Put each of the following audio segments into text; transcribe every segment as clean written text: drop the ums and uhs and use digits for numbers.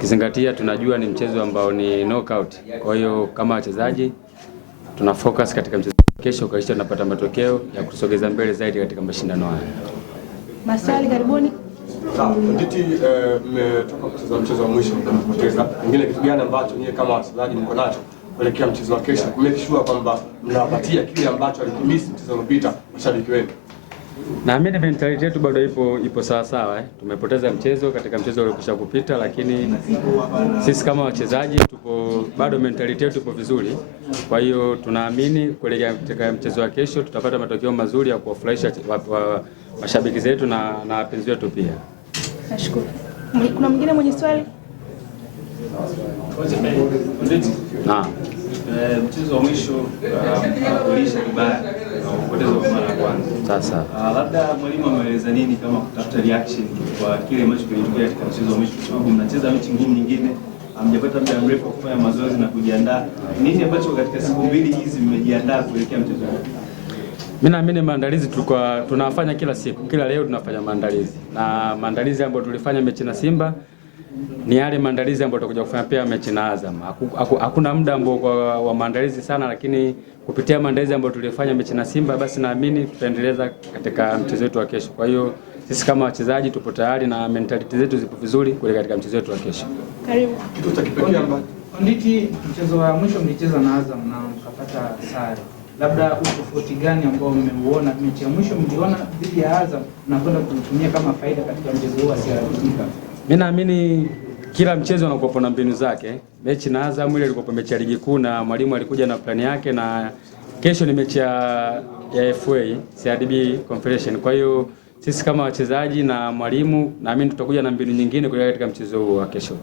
kizingatia tunajua ni mchezo ambao ni knockout. Kwa hiyo kama wachezaji tuna focus katika mchezo kesho, kwa hiyo tunapata matokeo ya kusogeza mbele zaidi katika mashindano haya. Maswali, karibuni. Nditi, mmetoka kucheza mchezo wa mwisho mkapoteza. Pengine kitu gani ambacho nyie kama wachezaji mko nacho kuelekea mchezo wa kesho, make sure kwamba mnawapatia kile ambacho alikimisi mchezo uliopita mashabiki wenu? Naamini mentality yetu bado ipo sawa sawa. Tumepoteza mchezo katika mchezo uliokwisha kupita, lakini sisi kama wachezaji tupo bado mentality yetu ipo vizuri. Kwa hiyo tunaamini kuelekea katika mchezo wa kesho tutapata matokeo mazuri ya kuwafurahisha mashabiki zetu na wapenzi wetu pia. Nashukuru. Kuna mwingine mwenye swali? Naam. Mchezo wa mwisho kulisha vibaya na kupoteza kwa mara ya kwanza. Sasa labda mwalimu ameeleza nini kama kutafuta reaction kwa kile ambacho kilitokea katika mchezo wa mwisho, kwa sababu mnacheza mechi ngumu nyingine, hamjapata muda mrefu wa kufanya mazoezi na kujiandaa. Nini ambacho katika siku mbili hizi mmejiandaa kuelekea mchezo huu? Mimi naamini maandalizi tulikuwa tunafanya kila siku, kila leo tunafanya maandalizi. Na maandalizi ambayo tulifanya mechi na Simba ni yale maandalizi ambayo tutakuja kufanya pia mechi na Azam. Hakuna muda ambao wa maandalizi sana, lakini kupitia maandalizi ambayo tulifanya mechi na Simba, basi naamini tutaendeleza katika mchezo wetu wa kesho. Kwa hiyo sisi kama wachezaji tupo tayari na mentality zetu zipo vizuri kule katika mchezo wetu wa kesho. Karibu. Kitu cha kipekee ambacho Nditi, mchezo wa mwisho mlicheza na Azam na mkapata sare. Labda utofauti gani ambao mmeuona mechi ya mwisho mliona dhidi ya Azam na kwenda kutumia kama faida katika mchezo huu wa CRDB? Mimi naamini kila mchezo unakuwa na mbinu zake. Mechi na Azam ile ilikuwa mechi ya ligi kuu na mwalimu alikuja na plani yake, na kesho ni mechi ya FA CRDB Confederation. Kwa hiyo sisi kama wachezaji na mwalimu naamini tutakuja na mbinu nyingine kuelekea katika mchezo huu wa kesho.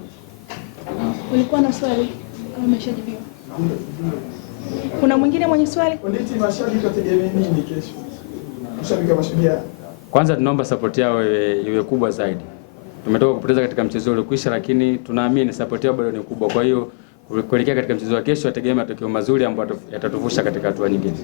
Ulikuwa na swali kama umeshajibiwa? Kuna mwingine mwenye swali? Nditi, mashabiki wategemea nini kesho? Mashabiki wa Mashujaa. Kwanza tunaomba support yao iwe kubwa zaidi. Tumetoka kupoteza katika mchezo uliokwisha, lakini tunaamini support yao bado ni kubwa. Kwa hiyo kuelekea katika mchezo wa kesho wategemea matokeo mazuri ambayo yatatuvusha katika hatua nyingine.